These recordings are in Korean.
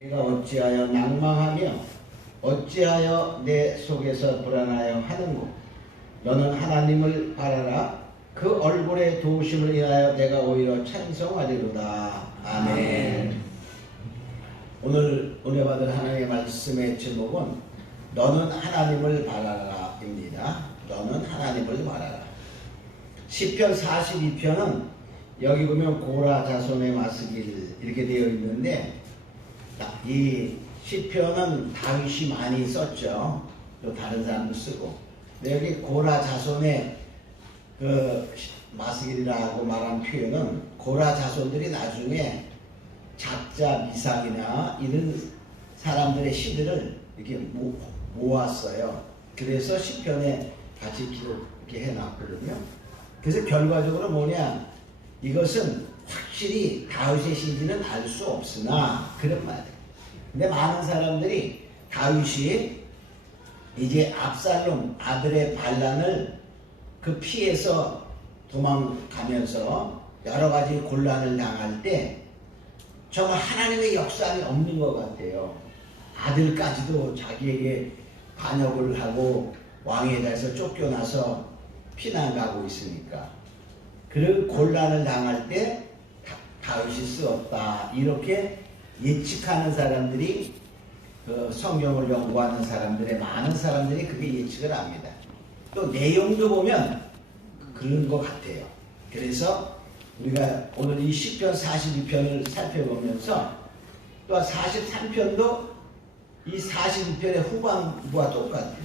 내가 어찌하여 낭망하며 어찌하여 내 속에서 불안하여 하는고. 너는 하나님을 바라라. 그 얼굴의 도우심을 인하여 내가 오히려 찬송하리로다. 아멘. 오늘 은혜 받은 하나님의 말씀의 제목은 너는 하나님을 바라라 입니다. 너는 하나님을 바라라. 시편 42편은 여기 보면 고라 자손의 마스길 이렇게 되어 있는데, 이 시편은 다윗이 많이 썼죠. 또 다른 사람도 쓰고. 근데 여기 고라 자손의 그 마스길이라고 말한 표현은 고라 자손들이 나중에 작자 미삭이나 이런 사람들의 시들을 이렇게 모았어요. 그래서 시편에 같이 이렇게 해놨거든요. 그래서 결과적으로 뭐냐, 이것은 확실히 다윗의 시인지는 알 수 없으나 그런 말이에요. 근데 많은 사람들이 다윗이 이제 압살롬 아들의 반란을 그 피해서 도망가면서 여러 가지 곤란을 당할 때 정말 하나님의 역사는 없는 것 같아요. 아들까지도 자기에게 반역을 하고 왕에 대해서 쫓겨나서 피난 가고 있으니까 그 곤란을 당할 때 다윗이 쓰었다, 이렇게 예측하는 사람들이, 그 성경을 연구하는 사람들의 많은 사람들이 그렇게 예측을 합니다. 또 내용도 보면 그런 것 같아요. 그래서 우리가 오늘 이 시편 42편을 살펴보면서 또 43편도 이 42편의 후반부와 똑같아요.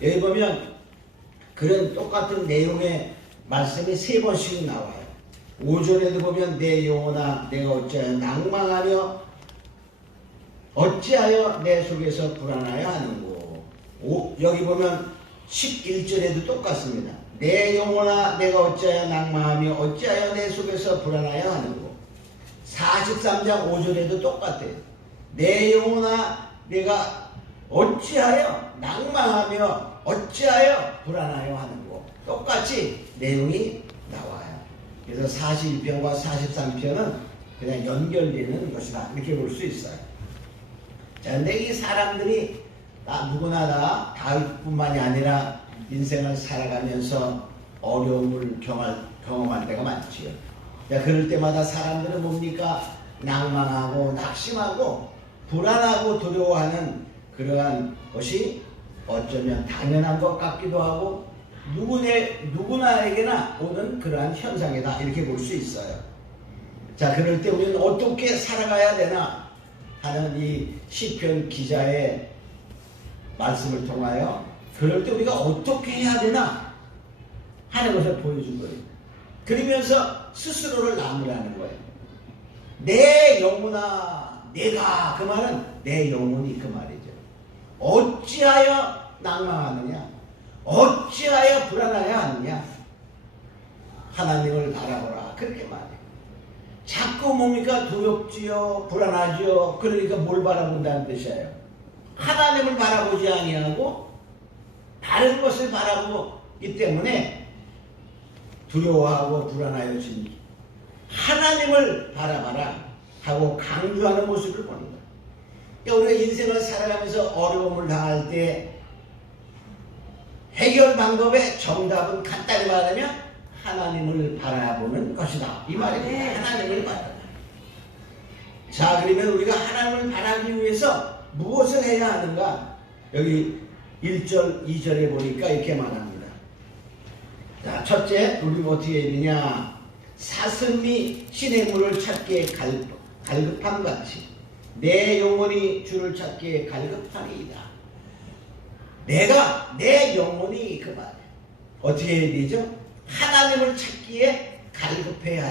여기 보면 그런 똑같은 내용의 말씀이 3번씩 나와요. 5절에도 보면 내 영혼아 내가 어찌하여 낭망하며 어찌하여 내 속에서 불안하여 하는고. 여기 보면 11절에도 똑같습니다. 내 영혼아 내가 어찌하여 낭망하며 어찌하여 내 속에서 불안하여 하는고. 43장 5절에도 똑같아요. 내 영혼아 내가 어찌하여 낭망하며 어찌하여 불안하여 하는고. 똑같이 내용이 나와요. 그래서 41편과 43편은 그냥 연결되는 것이다, 이렇게 볼 수 있어요. 자, 근데 이 사람들이 누구나 다 다윗뿐만이 아니라 인생을 살아가면서 어려움을 경험할 때가 많지요. 자, 그럴 때마다 사람들은 뭡니까? 낭망하고 낙심하고 불안하고 두려워하는 그러한 것이 어쩌면 당연한 것 같기도 하고 누구나에게나 오는 그러한 현상이다, 이렇게 볼 수 있어요. 자, 그럴 때 우리는 어떻게 살아가야 되나 하는 이 시편 기자의 말씀을 통하여 그럴 때 우리가 어떻게 해야 되나 하는 것을 보여준 거예요. 그러면서 스스로를 나무라는 거예요. 내 영혼아 내가, 그 말은 내 영혼이 그 말이죠. 어찌하여 낭망하느냐, 어찌하여 불안하여 하느냐, 하나님을 바라보라, 그렇게 말해요. 자꾸 뭡니까? 두렵지요, 불안하지요. 그러니까 뭘 바라본다는 뜻이에요? 하나님을 바라보지 아니하고 다른 것을 바라보기 때문에 두려워하고 불안하여진, 하나님을 바라봐라 하고 강조하는 모습을 보는 거예요. 그러니까 우리가 인생을 살아가면서 어려움을 당할 때 해결 방법의 정답은 간단히 말하면 하나님을 바라보는 것이다, 이 말입니다. 하나님을 바라라. 자, 그러면 우리가 하나님을 바라기 위해서 무엇을 해야 하는가? 여기 1절 2절에 보니까 이렇게 말합니다. 자, 첫째, 우리가 어떻게 해야 되냐? 사슴이 신의 물을 찾기에 갈급함같이 내 영혼이 주를 찾기에 갈급하니이다. 내 영혼이 그 말이에요. 어떻게 해야 되죠? 하나님을 찾기에 갈급해야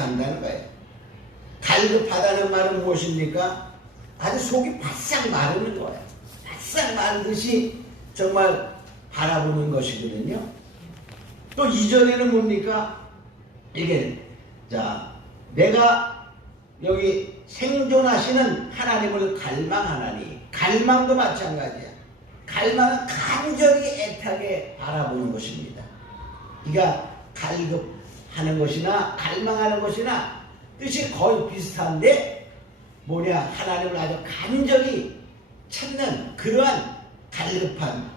한다는 거예요. 갈급하다는 말은 무엇입니까? 아주 속이 바싹 마르는 거예요. 바싹 마르듯이 정말 바라보는 것이거든요. 또 이전에는 뭡니까? 이게, 자, 내가 여기 생존하시는 하나님을 갈망하나니, 갈망도 마찬가지야. 갈망은 간절히 애타게 바라보는 것입니다. 그러니까 갈급하는 것이나 갈망하는 것이나 뜻이 거의 비슷한데 하나님을 아주 간절히 찾는 그러한 갈급한,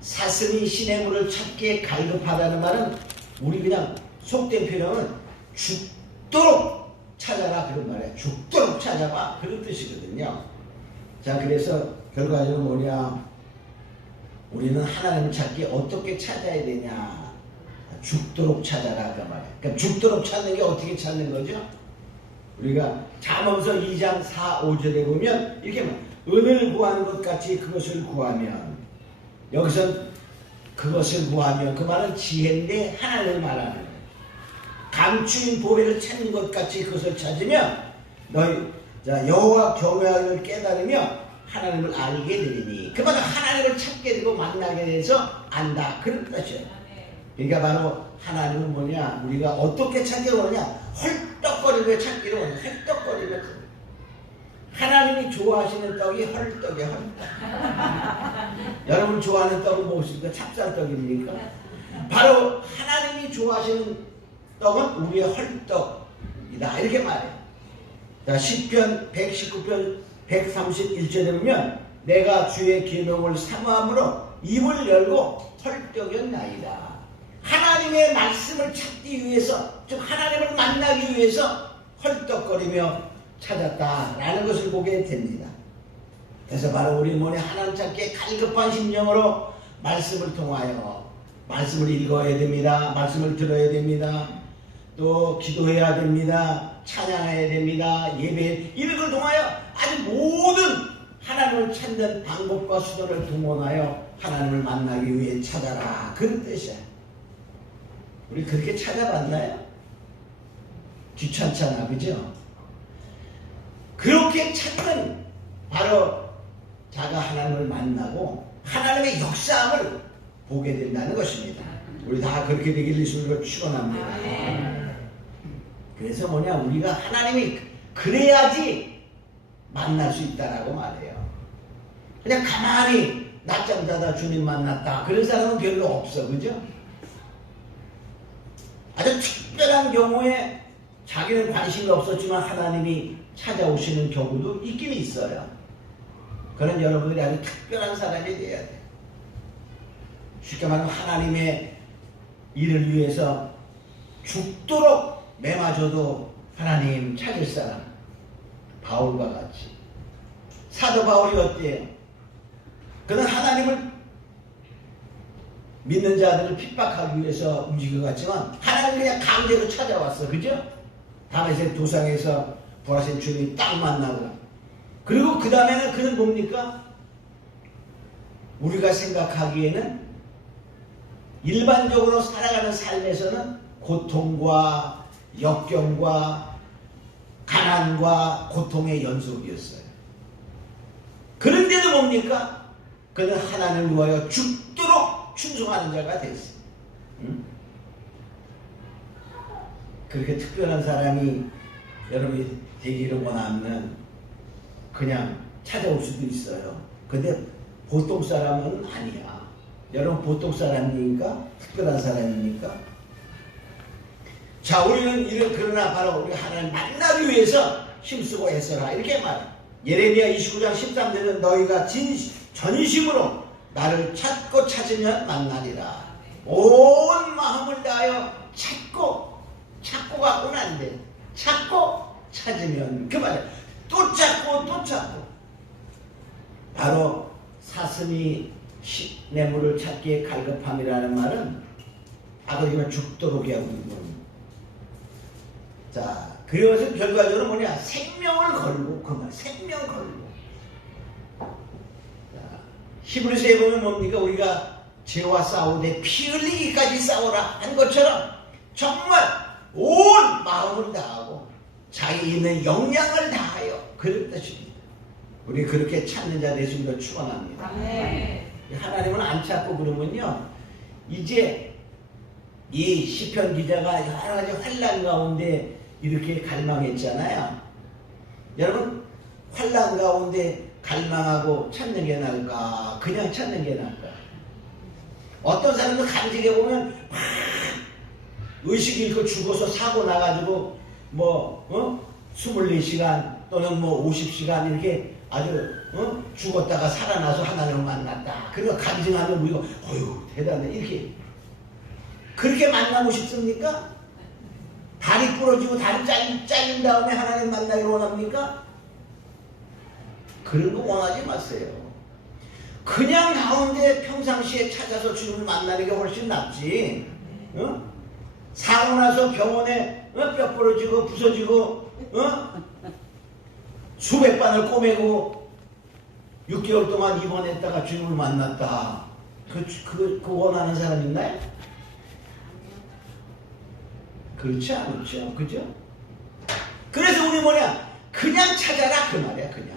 사슴이 시냇물을 찾기에 갈급하다는 말은 우리 그냥 속된 표현은 죽도록 찾아라 그런 말이에요. 죽도록 찾아봐 그런 뜻이거든요. 자, 그래서 결과적으로 우리는 하나님을 찾기 어떻게 찾아야 되냐? 죽도록 찾아라 그 말이에요. 그러니까 죽도록 찾는 게 어떻게 찾는 거죠? 우리가 잠언서 2장 4, 5절에 보면 이렇게 말해요. 은을 구하는 것 같이 그것을 구하면, 여기서 그것을 구하면 그 말은 지혜인데 하나님을 말하는 거예요. 감추인 보배를 찾는 것 같이 그것을 찾으면 너희 여호와 경외함을 깨달으며 하나님을 알게 되리니, 그 말은 하나님을 찾게 되고 만나게 돼서 안다 그런 뜻이에요. 그러니까 바로 하나님은 우리가 어떻게 찾기로 하느냐? 헐떡거리며 찾기로 하느냐? 헐떡거리며. 하나님이 좋아하시는 떡이 헐떡이에요. 헐떡. 여러분 좋아하는 떡은 무엇입니까? 찹쌀떡입니까? 바로 하나님이 좋아하시는 떡은 우리의 헐떡이다 이렇게 말해요. 자, 시편 119편 131절에 보면 내가 주의 계명을 사모함으로 입을 열고 헐떡였나이다. 하나님의 말씀을 찾기 위해서, 즉 하나님을 만나기 위해서 헐떡거리며 찾았다라는 것을 보게 됩니다. 그래서 바로 우리 하나님 찾기에 갈급한 심령으로 말씀을 통하여 말씀을 읽어야 됩니다. 말씀을 들어야 됩니다. 또 기도해야 됩니다. 찬양해야 됩니다. 예배 이런 걸 통하여 아주 모든 하나님을 찾는 방법과 수단을 동원하여 하나님을 만나기 위해 찾아라 그런 뜻이야. 우리 그렇게 찾아봤나요? 귀찮잖아, 그죠? 그렇게 찾는 바로 자가 하나님을 만나고 하나님의 역사함을 보게 된다는 것입니다. 우리 다 그렇게 되길 예수님으로 축원합니다. 그래서 우리가 하나님이 그래야지 만날 수 있다라고 말해요. 그냥 가만히 낮잠 자다 주님 만났다 그런 사람은 별로 없어, 그죠? 아주 특별한 경우에 자기는 관심이 없었지만 하나님이 찾아오시는 경우도 있긴 있어요. 그런 여러분들이 아주 특별한 사람이 돼야 돼. 쉽게 말하면 하나님의 일을 위해서 죽도록 매맞아도 하나님 찾을 사람. 바울과 같이. 사도 바울이 어때요? 그는 하나님을 믿는 자들을 핍박하기 위해서 움직여갔지만 하나님이 그냥 강제로 찾아왔어. 그죠? 다메섹 도상에서 부활하신 주님이 딱 만나고, 그리고 그 다음에는 그는 뭡니까? 우리가 생각하기에는 일반적으로 살아가는 삶에서는 고통과 역경과 가난과 고통의 연속이었어요. 그런데도 뭡니까? 그는 하나님을 위하여 죽도록 충성하는 자가 됐어요. 응? 그렇게 특별한 사람이 여러분이 되기를 원하면 그냥 찾아올 수도 있어요. 근데 보통 사람은 아니야. 여러분 보통 사람입니까? 특별한 사람입니까? 자, 우리는 그러나 바로 우리 하나님 만나기 위해서 힘쓰고 애써라 이렇게 말해. 예레미야 29장 13절은 너희가 전심으로 나를 찾고 찾으면 만나리라. 온 마음을 다하여 찾고 갖고는 안 돼. 찾고 찾으면 그 말이야. 또 찾고 바로 사슴이 시냇물을 찾기에 갈급함이라는 말은 아버지가 죽도록 하고. 자, 그것은 결과적으로 생명을 걸고 그 말 생명 걸고. 자, 히브리서에 보면 뭡니까? 우리가 죄와 싸우되 피 흘리기까지 싸우라 한 것처럼 정말 온 마음을 다하고 자기 있는 역량을 다하여 그런 뜻입니다. 우리 그렇게 찾는 자 되시기를 축원합니다. 하나님은 안 찾고 그러면요, 이제 이 시편 기자가 여러 가지 환난 가운데 이렇게 갈망했잖아요. 여러분, 환난 가운데 갈망하고 찾는 게 나을까? 그냥 찾는 게 나을까? 어떤 사람은 간직해 보면 막 의식 잃고 죽어서 사고 나가지고 24시간 또는 뭐 50시간 이렇게 아주 죽었다가 살아나서 하나님을 만났다. 그리고 간증하면 우리가 어휴 대단해 이렇게 그렇게 만나고 싶습니까? 다리 부러지고 다리 잘린 다음에 하나님 만나기를 원합니까? 그런 거 원하지 마세요. 그냥 가운데 평상시에 찾아서 주님을 만나는 게 훨씬 낫지. 사고 나서 병원에 뼈 부러지고 부서지고 수백 반을 꼬매고 6개월 동안 입원했다가 주님을 만났다. 그 원하는 사람 있나요? 그렇지 않죠. 그죠? 그래서 우리 뭐냐? 그냥 찾아라 그 말이야. 그냥.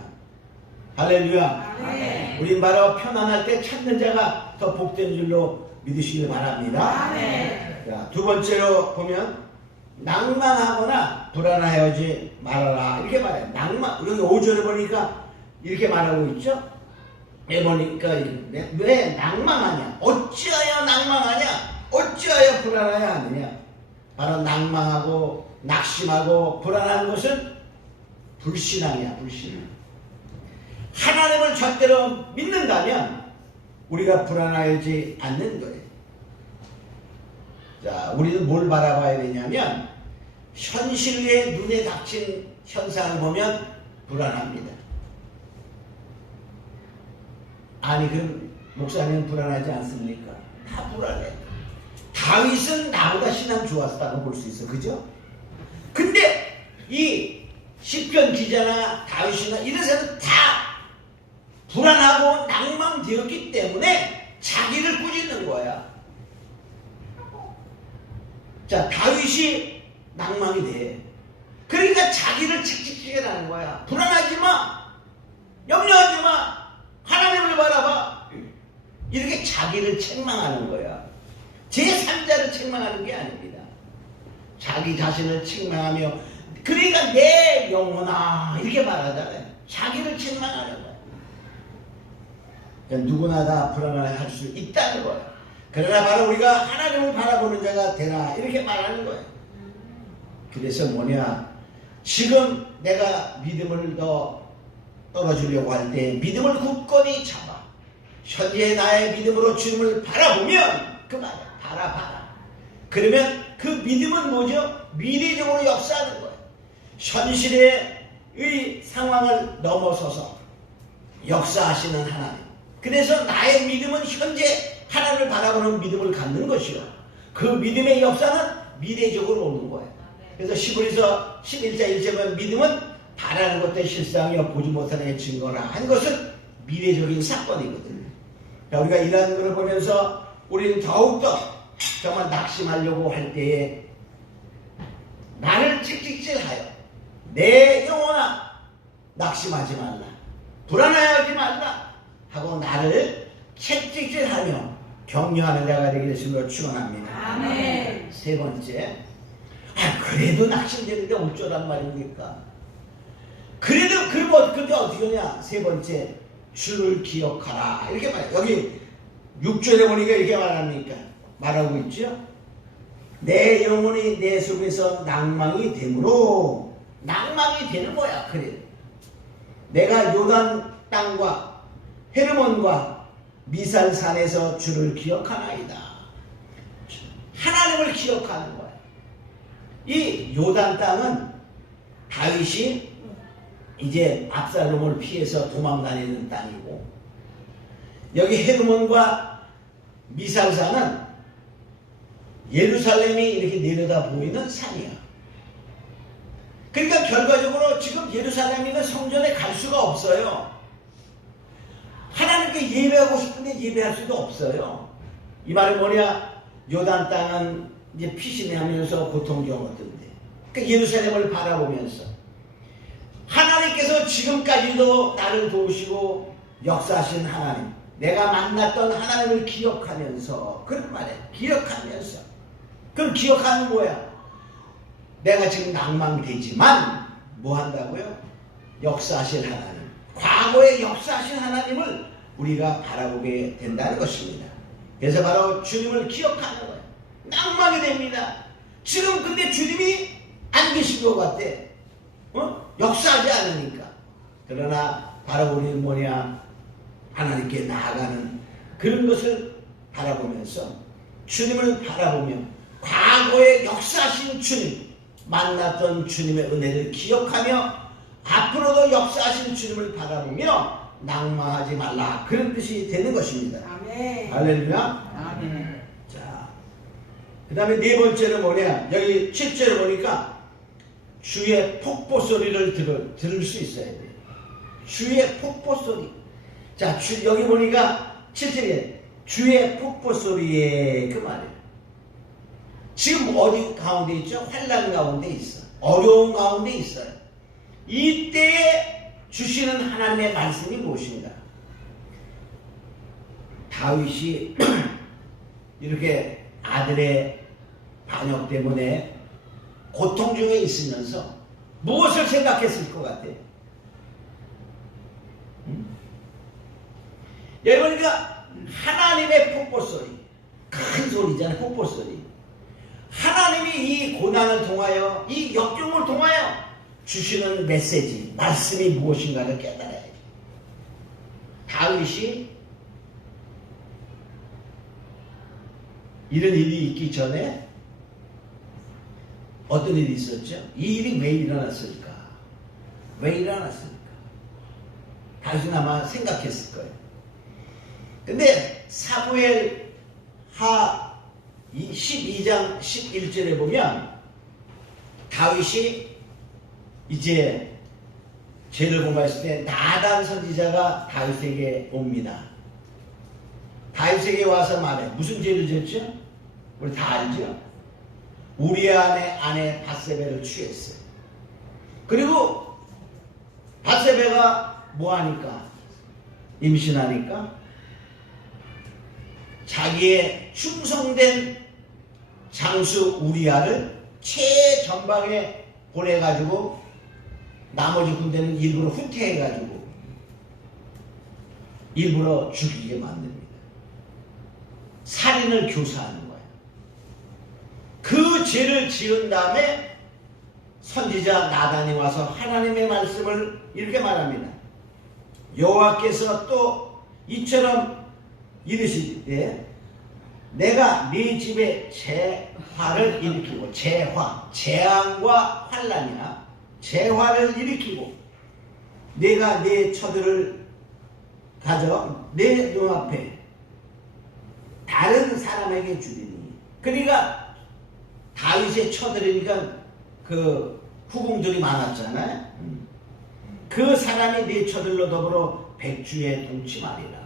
할렐루야. 아멘. 우린 바로 편안할 때 찾는 자가 더 복된 줄로 믿으시길 바랍니다. 아멘. 자, 두 번째로 보면 낭망하거나 불안하여지 말아라 이렇게 말해요. 낭망 여기 5절에 보니까 이렇게 말하고 있죠. 왜 보니까 왜 낭망하냐? 어찌하여 낭망하냐? 어찌하여 불안하여 하느냐? 바로 낭망하고 낙심하고 불안한 것은 불신앙이야. 불신앙. 하나님을 절대로 믿는다면 우리가 불안하지 않는 거예요. 자, 우리는 뭘 바라봐야 되냐면 현실에 눈에 닥친 현상을 보면 불안합니다. 아니 그럼 목사님은 불안하지 않습니까? 다 불안해. 다윗은 나보다 신앙 좋았다고 볼 수 있어. 그죠? 근데 이 시편 기자나 다윗이나 이런 사람은 다 불안하고 낭망되었기 때문에 자기를 꾸짖는 거야. 자, 다윗이 낭망이 돼. 그러니까 자기를 책찍질하는 거야. 불안하지 마. 염려하지 마. 하나님을 바라봐. 이렇게 자기를 책망하는 거야. 제3자를 책망하는 게 아닙니다. 자기 자신을 책망하며 그러니까 내 영혼아 이렇게 말하잖아요. 자기를 책망하는 거야. 그러니까 누구나 다 불안할 수 있다는 거야. 그러나 바로 우리가 하나님을 바라보는 자가 되라 이렇게 말하는 거예요. 그래서 뭐냐, 지금 내가 믿음을 더 떨어지려고 할 때 믿음을 굳건히 잡아 현재 나의 믿음으로 주님을 바라보면 그 말이야. 바라봐라. 그러면 그 믿음은 뭐죠? 미래적으로 역사하는 거예요. 현실의 상황을 넘어서서 역사하시는 하나님. 그래서 나의 믿음은 현재 하나님을 바라보는 믿음을 갖는 것이요. 그 믿음의 역사는 미래적으로 오는 거예요. 그래서 시브리서 11장 1절에 보면 믿음은 바라는 것들 실상이요 보지 못하는 게 증거라 한 것은 미래적인 사건이거든요. 우리가 이러한 것을 보면서 우리는 더욱더 정말 낙심하려고 할 때에 나를 책찍질하여 내 영혼아 낙심하지 말라 불안해하지 말라 하고 나를 책찍질하며 격려하는 자가 되게 되심으로 축원합니다. 아멘. 세 번째, 그래도 낙심되는데 어쩌란 말입니까? 그래도 그러면 근데 어떻게 하냐? 세 번째, 주를 기억하라 이렇게 말해요. 여기 6절에 보니까 이렇게 말하고 있죠. 내 영혼이 내 속에서 낭망이 되므로 낭망이 되는 거야. 그래. 내가 요단 땅과 헤르몬과 미살산에서 주를 기억하나이다. 하나님을 기억하는 거야. 이 요단 땅은 다윗이 이제 압살롬을 피해서 도망다니는 땅이고, 여기 헤르몬과 미살산은 예루살렘이 이렇게 내려다 보이는 산이야. 그러니까 결과적으로 지금 예루살렘에 있는 성전에 갈 수가 없어요. 하나님께 예배하고 싶은데 예배할 수도 없어요. 이 말은 뭐냐? 요단 땅은 이제 피신하면서 고통스러웠던데, 그러니까 예루살렘을 바라보면서 하나님께서 지금까지도 나를 도우시고 역사하신 하나님, 내가 만났던 하나님을 기억하면서, 그런 말이에요. 기억하면서. 그럼 기억하는 거야. 내가 지금 낭망되지만 뭐 한다고요? 역사하신 하나님, 과거에 역사하신 하나님을 우리가 바라보게 된다는 것입니다. 그래서 바로 주님을 기억하는 거예요. 낭망이 됩니다. 지금 근데 주님이 안 계신 것 같아. 역사하지 않으니까. 그러나 바로 우리는 뭐냐? 하나님께 나아가는 그런 것을 바라보면서 주님을 바라보며 과거에 역사하신 주님, 만났던 주님의 은혜를 기억하며 앞으로도 역사하신 주님을 바라보며 낙마하지 말라. 그런 뜻이 되는 것입니다. 아멘. 할렐루야. 아멘. 자, 그 다음에 네 번째는 뭐냐? 여기 7절에 보니까 주의 폭포 소리를 들을 수 있어야 돼요. 주의 폭포 소리. 자, 여기 보니까 7절에 주의 폭포 소리에 그 말이에요. 지금 어디 가운데 있죠? 환난 가운데 있어. 어려운 가운데 있어요. 이때에 주시는 하나님의 말씀이 무엇인가? 다윗이 이렇게 아들의 반역 때문에 고통 중에 있으면서 무엇을 생각했을 것 같아요? 여러분이니까 하나님의 폭포 소리, 큰 소리잖아요. 폭포 소리. 하나님이 이 고난을 통하여, 이 역경을 통하여 주시는 메시지, 말씀이 무엇인가를 깨달아야 돼요. 다윗이 이런 일이 있기 전에 어떤 일이 있었죠? 이 일이 왜 일어났을까? 왜 일어났을까? 다윗은 아마 생각했을 거예요. 근데 사무엘 하 12장 11절에 보면 다윗이 이제 죄를 범했을 때 나단 선지자가 다윗에게 옵니다. 다윗에게 와서 말해. 무슨 죄를 졌죠? 우리 다 알죠? 우리아의 아내 밧세바를 취했어요. 그리고 밧세바가 뭐하니까? 임신하니까 자기의 충성된 장수 우리아를 최전방에 보내가지고 나머지 군대는 일부러 후퇴해가지고 일부러 죽이게 만듭니다. 살인을 교사하는 거예요. 그 죄를 지은 다음에 선지자 나단이 와서 하나님의 말씀을 이렇게 말합니다. 여호와께서 또 이처럼 이르시되 내가 네 집에 재화를 일으키고 재앙과 환난이나 재화를 일으키고 내가 네 처들을 가져 내 눈앞에 다른 사람에게 주리니. 그러니까 다윗의 처들이니까 그 후궁들이 많았잖아요. 그 사람이 네 처들로 더불어 백주에 동침하리라.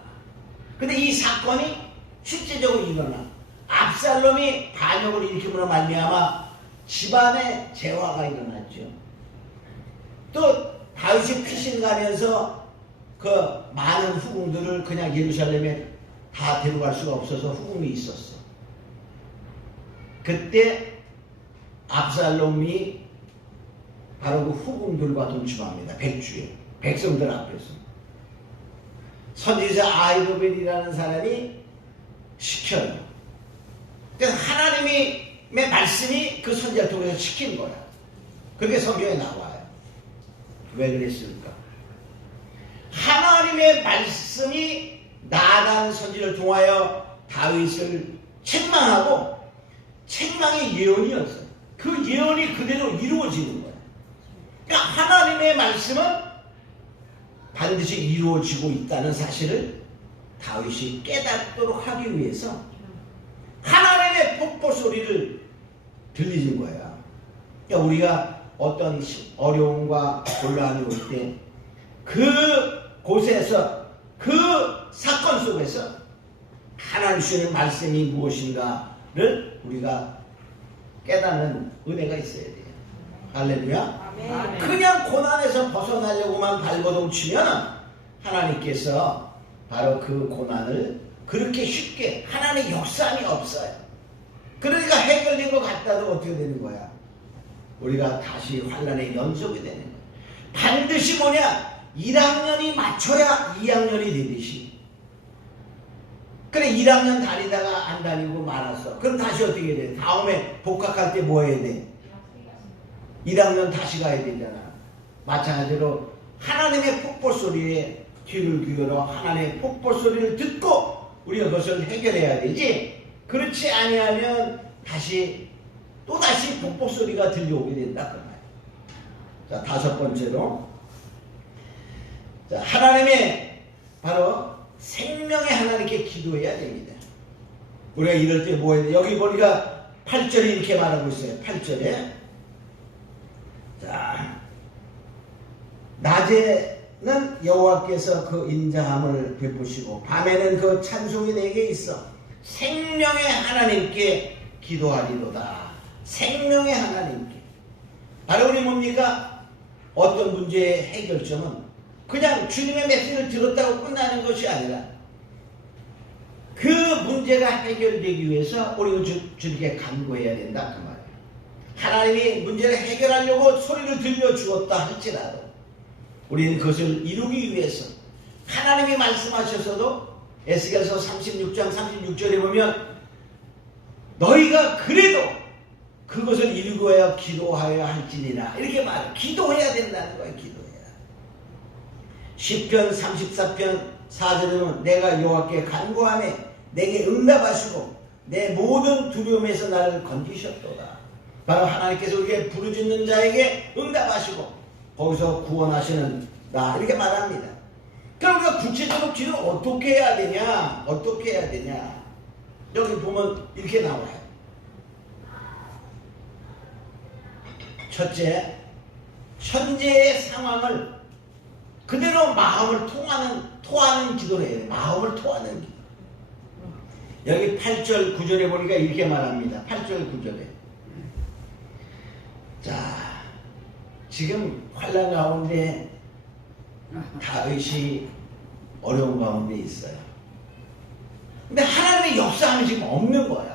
근데 이 사건이 실제적으로 일어나 압살롬이 반역을 일으킴으로 말미암아 집안에 재화가 일어났죠. 또 다윗이 피신 가면서 그 많은 후궁들을 그냥 예루살렘에 다 데려갈 수가 없어서 후궁이 있었어. 그때 압살롬이 바로 그 후궁들과 동침합니다. 백주에 백성들 앞에서 선지자 아히도벨이라는 사람이 시켜요. 그래서 하나님의 말씀이 그 선지자를 통해서 시킨 거야. 그게 성경에 나와요. 왜 그랬을까? 하나님의 말씀이 나단 선지를 통하여 다윗을 책망하고 책망의 예언이었어요. 그 예언이 그대로 이루어지는 거예요. 그러니까 하나님의 말씀은 반드시 이루어지고 있다는 사실을 다윗이 깨닫도록 하기 위해서 하나님의 폭포 소리를 들리는 거야. 그러니까 우리가 어떤 어려움과 곤란이 올 때 그 곳에서 그 사건 속에서 하나님 주시는 말씀이 무엇인가를 우리가 깨닫는 은혜가 있어야 돼요. 할렐루야. 아멘. 그냥 고난에서 벗어나려고만 발버둥 치면 하나님께서 바로 그 고난을 그렇게 쉽게 하나님의 역사함이 없어요. 그러니까 해결된 것 같다도 어떻게 되는 거야? 우리가 다시 환난의 연속이 되는 거야. 반드시 뭐냐? 1학년이 맞춰야 2학년이 되듯이. 그래 1학년 다니다가 안 다니고 말았어. 그럼 다시 어떻게 돼? 다음에 복학할 때 뭐 해야 돼? 1학년 다시 가야 되잖아. 마찬가지로 하나님의 폭포 소리에 귀를 기울여 하나님의 폭포 소리를 듣고 우리가 그것을 해결해야 되지. 그렇지 아니하면 또다시 폭포 소리가 들려오게 된다 그 말이에요. 자, 다섯 번째로, 자, 하나님의 바로 생명의 하나님께 기도해야 됩니다. 우리가 이럴 때 뭐 해야 돼? 여기 보니까 8절에 이렇게 말하고 있어요. 8절에 자, 낮에는 여호와께서 그 인자함을 베푸시고 밤에는 그 찬송이 내게 있어 생명의 하나님께 기도하리로다. 생명의 하나님께. 바로 우리 뭡니까? 어떤 문제의 해결점은 그냥 주님의 메시지를 들었다고 끝나는 것이 아니라 그 문제가 해결되기 위해서 우리가 주님께 간구해야 된다 그 말이에요. 하나님이 문제를 해결하려고 소리를 들려주었다 할지라도 우리는 그것을 이루기 위해서 하나님이 말씀하셔서도 에스겔서 36장 36절에 보면 너희가 그래도 그것을 이루고야 기도하여야 할지니라 이렇게 말해요. 기도해야 된다는 거예요. 기도해야. 시편 34편 4절에는 내가 여호와께 간구하매 내게 응답하시고 내 모든 두려움에서 나를 건지셨도다. 바로 하나님께서 우리에게 부르짖는 자에게 응답하시고 거기서 구원하시는 나 이렇게 말합니다. 그럼 우리가 구체적으로 기도를 어떻게 해야 되냐? 어떻게 해야 되냐? 여기 보면 이렇게 나와요. 첫째, 현재의 상황을 그대로 마음을 토하는 기도를 해야 돼요. 마음을 토하는 기도. 여기 8절 9절에 보니까 이렇게 말합니다. 8절 9절에 자, 지금 환난 가운데 다윗이 어려운 가운데 있어요. 근데 하나님의 역사는 지금 없는 거야.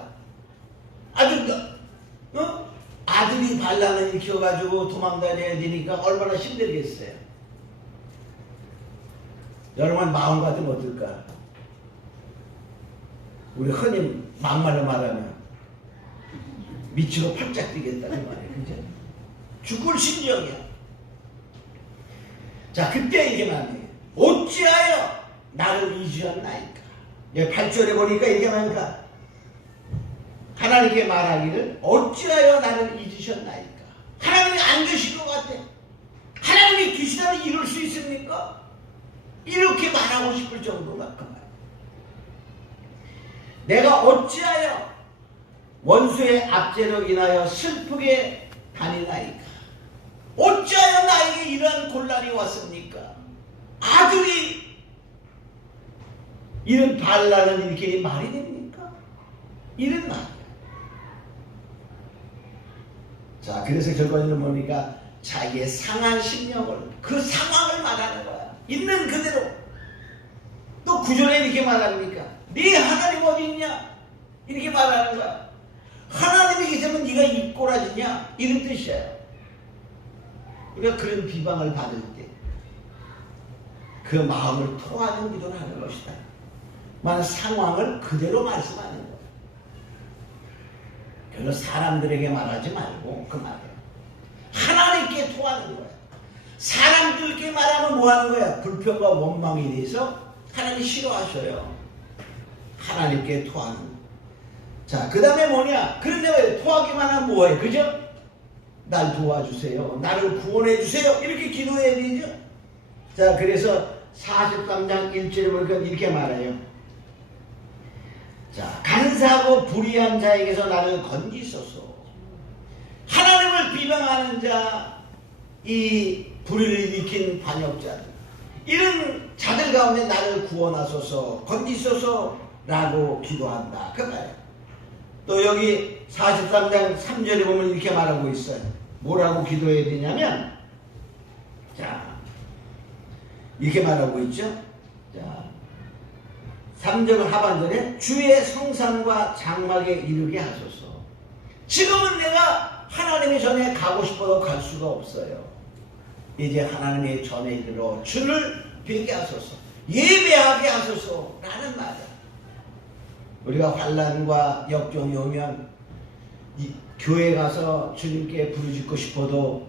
아들이 반란을 일으켜가지고 도망다녀야 되니까 얼마나 힘들겠어요. 여러분 마음 같으면 어떨까? 우리 흔히 막말로 말하면 미치고 팔짝 뛰겠다 그 말이에요. 그죠? 죽을 심정이야. 자, 그때 이게 말이에요. 어찌하여 나를 잊으셨나이까? 8절에 보니까 이게 말이니까 하나님께 말하기를 어찌하여 나를 잊으셨나이까? 하나님이 안 계신 것 같아. 하나님이 계시다면 이룰 수 있습니까? 이렇게 말하고 싶을 정도가 그 말. 내가 어찌하여 원수의 압제로 인하여 슬프게 다니나이까? 어찌하여 나에게 이러한 곤란이 왔습니까? 아들이 이런 반란을 일으키니 말이 됩니까? 이런 말. 자, 그래서 결과적으로 보니까 자기의 상한 심령을, 그 상황을 말하는 거야. 있는 그대로. 또 구절에 이렇게 말합니까? 네 하나님 어디 있냐? 이렇게 말하는 거야. 하나님이 계시면 네가 이 꼬라지냐? 이런 뜻이에요. 우리가 그런 비방을 받을 때 그 마음을 토하는 기도를 하는 것이다. 만약 상황을 그대로 말씀하는 거야. 별로 사람들에게 말하지 말고 그 말이에요. 하나님께 토하는 거야. 사람들께 말하면 뭐 하는 거야? 불평과 원망에 대해서 하나님이 싫어하셔요. 하나님께 토하는 거야. 자, 그 다음에 뭐냐? 그런데 왜 토하기만 하면 뭐해? 그죠? 날 도와주세요. 나를 구원해주세요. 이렇게 기도해야 되죠? 자, 그래서 43장 1절에 보니까 이렇게 말해요. 자, 간사하고 불의한 자에게서 나를 건지소서. 하나님을 비방하는 자, 이 불의를 일으킨 반역자들, 이런 자들 가운데 나를 구원하소서, 건지소서라고 기도한다. 그 말이에요. 또 여기 43장 3절에 보면 이렇게 말하고 있어요. 뭐라고 기도해야 되냐면, 자, 이렇게 말하고 있죠. 자, 3절 하반절에 주의 성산과 장막에 이르게 하소서. 지금은 내가 하나님의 전에 가고 싶어도 갈 수가 없어요. 이제 하나님의 전에 이르러 주를 뵈게 하소서, 예배하게 하소서 라는 말이야. 우리가 환난과 역경이 오면 이 교회 가서 주님께 부르짖고 싶어도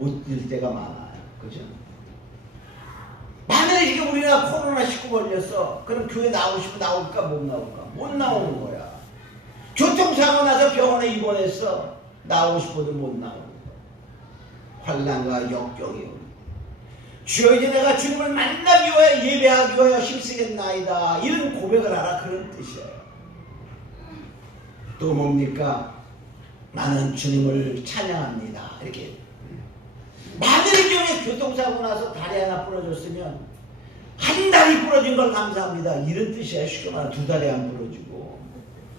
못 들 때가 많아요. 그죠? 만약에 지금 우리가 코로나19 걸렸어. 그럼 교회 나오시고 나올까 못 나올까? 못 나오는 거야. 교통사고 나서 병원에 입원했어. 나오고 싶어도 못 나오는 거야. 환난과 역경이 오는. 주여 이제 내가 주님을 만나기 위하여 예배하기 위하여 힘쓰겠나이다. 이런 고백을 하라 그런 뜻이에요. 또 뭡니까? 나는 주님을 찬양합니다. 이렇게. 만일의 경우에 교통사고 나서 다리 하나 부러졌으면 한 다리 부러진 걸 감사합니다. 이런 뜻이야. 쉽게 말하면 두 다리 안 부러지고.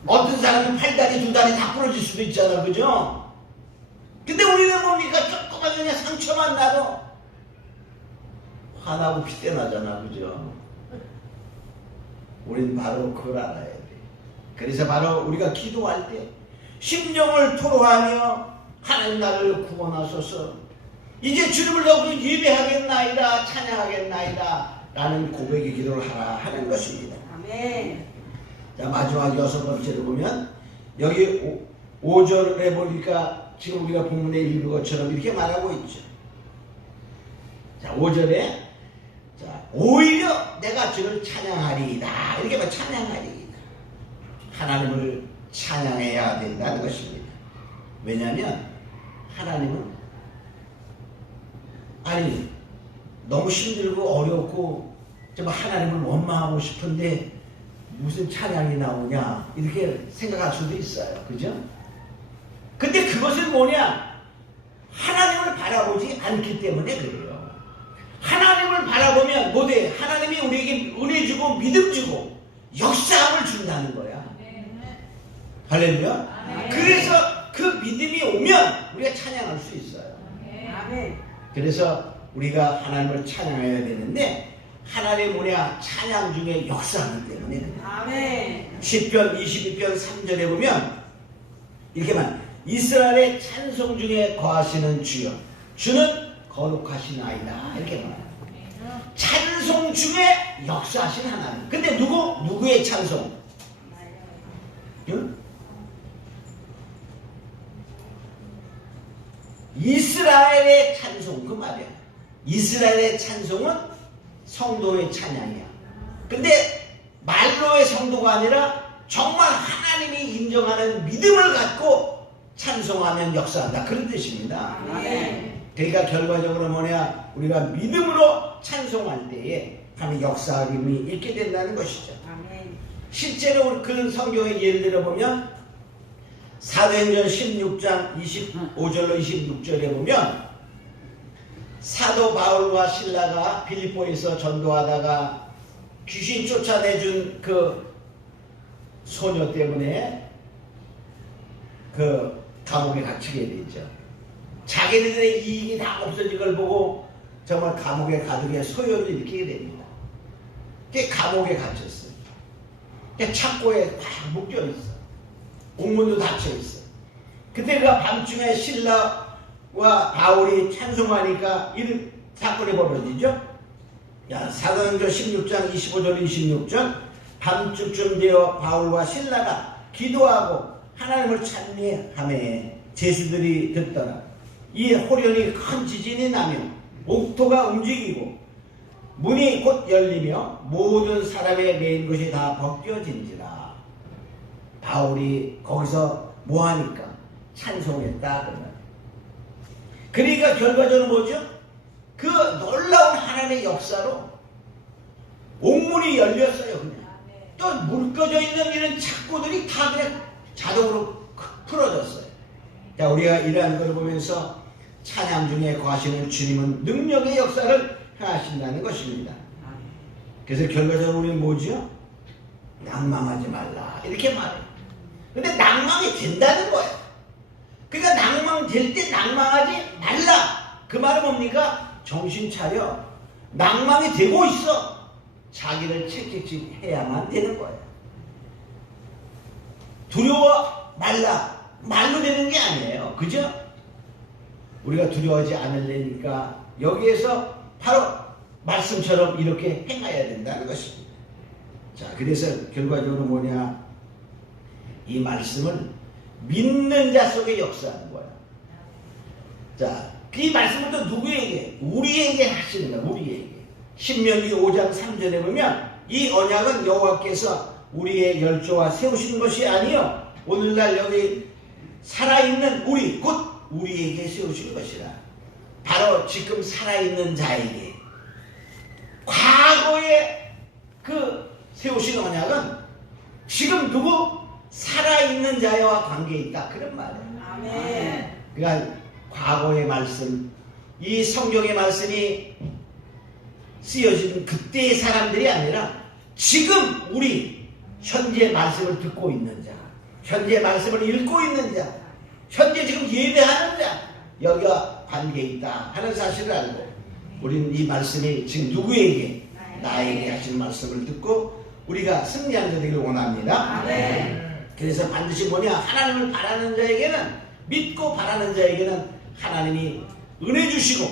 어떤 사람은 팔다리 두 다리 다 부러질 수도 있잖아. 그죠? 근데 우리는 뭡니까? 조그만 그냥 상처만 나도 화나고 핏대 나잖아. 그죠? 우린 바로 그걸 알아야 돼. 그래서 바로 우리가 기도할 때 심령을 토로하며 하나님 나를 구원하소서 이제 주님을 너무 예배하겠나이다 찬양하겠나이다 라는 고백의 기도를 하라 하는 것입니다. 아멘. 자, 마지막 6번째로 보면 여기 5절에 보니까 지금 우리가 본문에 읽은 것처럼 이렇게 말하고 있죠. 자, 5절에 자, 오히려 내가 주를 찬양하리이다. 이렇게 말 찬양하리이다. 하나님을 찬양해야 된다는 것입니다. 왜냐하면 하나님은 아니 너무 힘들고 어렵고 정말 하나님을 원망하고 싶은데 무슨 찬양이 나오냐 이렇게 생각할 수도 있어요. 그죠? 근데 그것은 뭐냐? 하나님을 바라보지 않기 때문에 그래요. 하나님을 바라보면 뭐돼? 하나님이 우리에게 은혜 주고 믿음 주고 역사함을 준다는 거야. 할렐루야. 그래서 그 믿음이 오면 우리가 찬양할 수 있어요. 아멘. 그래서 우리가 하나님을 찬양해야 되는데 하나님 뭐냐? 찬양 중에 역사하기 때문에. 아멘. 시편 22편 3절에 보면 이렇게 말 이스라엘의 찬송 중에 거하시는 주여 주는 거룩하시나이다 이렇게 말해요. 찬송 중에 역사하신 하나님. 근데 누구의 찬송? 응? 이스라엘의 찬송 그 말이야. 이스라엘의 찬송은 성도의 찬양이야. 근데 말로의 성도가 아니라 정말 하나님이 인정하는 믿음을 갖고 찬송하면 역사한다 그런 뜻입니다. 아멘. 그러니까 결과적으로 뭐냐? 우리가 믿음으로 찬송할 때에 하나님의 역사함이 있게 된다는 것이죠. 아멘. 실제로 그 성경의 예를 들어보면 사도행전 16장 25절로 26절에 보면 사도 바울과 실라가 빌립보에서 전도하다가 귀신 쫓아내준 그 소녀 때문에 그 감옥에 갇히게 되죠. 자기들의 이익이 다 없어진 걸 보고 정말 감옥에 가두게 소요를 일으키게 됩니다. 그게 감옥에 갇혔어요. 그게 창고에 막 묶여있어. 옥문도 닫혀있어. 그때가 밤중에 신라와 바울이 찬송하니까 이런 사건이 벌어지죠. 사도행전 16장 25절 26절 밤중쯤 되어 바울과 신라가 기도하고 하나님을 찬미하며 제수들이 듣더라. 이 호련히 큰 지진이 나며 옥토가 움직이고 문이 곧 열리며 모든 사람의 매인 것이 다 벗겨진지라. 바울이 거기서 뭐하니까? 찬송했다. 그러니까 결과적으로 뭐죠? 그 놀라운 하나님의 역사로 옥문이 열렸어요. 그냥. 또 묶어져 있는 이런 착고들이 다 그냥 자동으로 풀어졌어요. 자, 우리가 이러한 걸 보면서 찬양 중에 거하시는 주님은 능력의 역사를 행하신다는 것입니다. 그래서 결과적으로 우리는 뭐죠? 낭망하지 말라 이렇게 말해요. 근데 낭망이 된다는 거예요. 그러니까 낭망될 때 낭망하지 말라. 그 말은 뭡니까? 정신 차려. 낭망이 되고 있어. 자기를 채찍질 해야만 되는 거예요. 두려워 말라. 말로 되는 게 아니에요. 그죠? 우리가 두려워하지 않으려니까 여기에서 바로 말씀처럼 이렇게 행해야 된다는 것입니다. 자, 그래서 결과적으로 뭐냐? 이 말씀은 믿는 자 속에 역사하는 거예요. 자, 이 말씀은 또 누구에게? 우리에게 하시는 거야. 우리에게. 신명기 5장 3절에 보면 이 언약은 여호와께서 우리의 열조와 세우시는 것이 아니요 오늘날 여기 살아있는 우리 곧 우리에게 세우시는 것이라. 바로 지금 살아있는 자에게. 과거에 그 세우신 언약은 지금 누구? 살아있는 자와 관계에 있다. 그런 말이에요. 아멘. 그러니까 과거의 말씀, 이 성경의 말씀이 쓰여진 그때의 사람들이 아니라 지금 우리 현재 말씀을 듣고 있는 자, 현재 말씀을 읽고 있는 자, 현재 지금 예배하는 자, 여기가 관계에 있다 하는 사실을 알고 우리는 이 말씀이 지금 누구에게? 나에게 하신 말씀을 듣고 우리가 승리한 자되기를 원합니다. 아멘. 그래서 반드시 뭐냐? 하나님을 바라는 자에게는, 믿고 바라는 자에게는 하나님이 은혜 주시고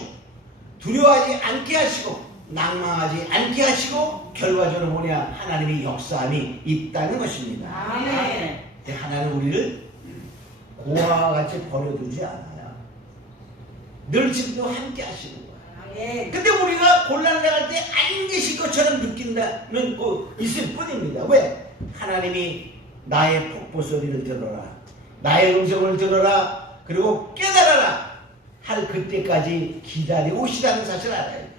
두려워하지 않게 하시고 낭망하지 않게 하시고 결과적으로 뭐냐? 하나님의 역사함이 있다는 것입니다. 아멘. 하나님은 우리를 고아와 같이 버려두지 않아요. 늘 지금도 함께 하시는 거예요. 아멘. 근데 우리가 곤란을 당할 때 안 계신 것처럼 느낀다는 거 있을 뿐입니다. 왜? 하나님이 나의 폭포 소리를 들어라, 나의 음성을 들어라, 그리고 깨달아라 할 그때까지 기다리고 오시다는 사실을 알아야 돼요.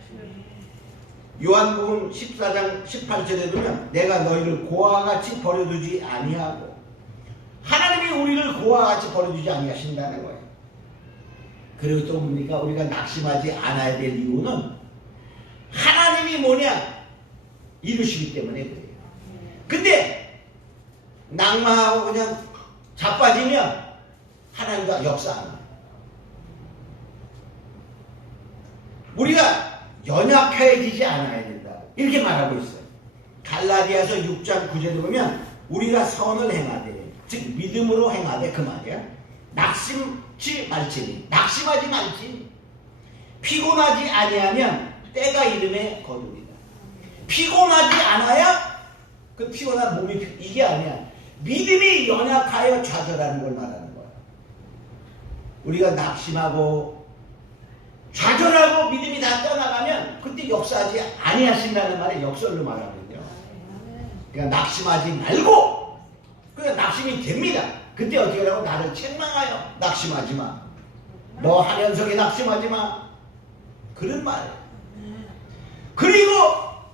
요한복음 14장 18절에 보면 내가 너희를 고아와 같이 버려두지 아니하고, 하나님이 우리를 고아와 같이 버려두지 아니하신다는 거예요. 그리고 또 뭡니까? 우리가 낙심하지 않아야 될 이유는 하나님이 뭐냐? 이루시기 때문에 그래요. 근데 낭망하고 그냥 자빠지면 하나님과 역사 안 해요. 우리가 연약해지지 않아야 된다 이렇게 말하고 있어요. 갈라디아서 6장 9절에 보면 우리가 선을 행하되, 즉 믿음으로 행하되 그 말이야. 낙심치 말지니, 낙심하지 말지니, 피곤하지 아니하면 때가 이름에 거두리라. 피곤하지 않아야 그 피곤한 몸이 이게 아니야. 믿음이 연약하여 좌절하는 걸 말하는 거야. 우리가 낙심하고 좌절하고 믿음이 다 떠나가면 그때 역사하지 아니하신다는 말에 역설로 말하거든요. 그러니까 낙심하지 말고, 그러니까 낙심이 됩니다. 그때 어떻게 하라고? 나를 책망하여 낙심하지 마. 너 한현석이 낙심하지 마. 그런 말이에요. 그리고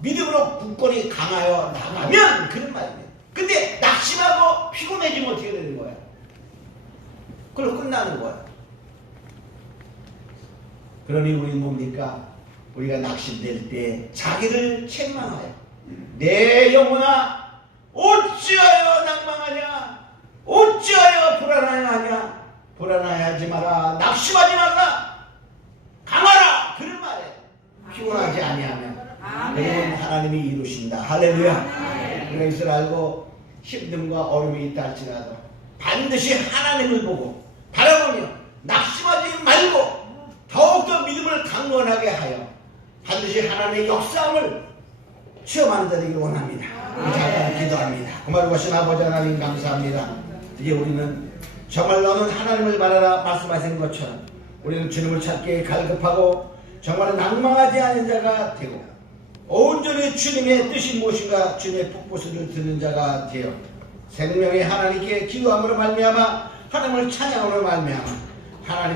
믿음으로 굳건히 강하여 나가면 그런 말입니다. 근데 낙심하고 피곤해지면 어떻게 되는 거야? 그럼 끝나는 거야. 그러니 우리는 뭡니까? 우리가 낙심될 때 자기를 책망하여 내 영혼아 어찌하여 낭망하냐? 어찌하여 불안하냐? 불안하지 마라. 낙심하지 말라. 강하라. 그런 말이에요. 피곤하지 아니하면 여러분 하나님이 이루신다. 할렐루야. 우리가 이것을 알고 힘듦과 어려움이 있다 할지라도 반드시 하나님을 보고 바라보며 낙심하지 말고 더욱더 믿음을 강건하게 하여 반드시 하나님의 역사함을 체험하는 자 되기를 원합니다. 잠깐 기도합니다. 고마우신 아버지 하나님 감사합니다. 이제 우리는 정말 너는 하나님을 바라라 말씀하신 것처럼 우리는 주님을 찾기에 갈급하고 정말 낭망하지 않은 자가 되고 온전히 주님의 뜻이 무엇인가 주님의 폭포수를 듣는 자가 되어 생명의 하나님께 기도함으로 말미암아 하나님을 찬양함으로 말미암아 하나님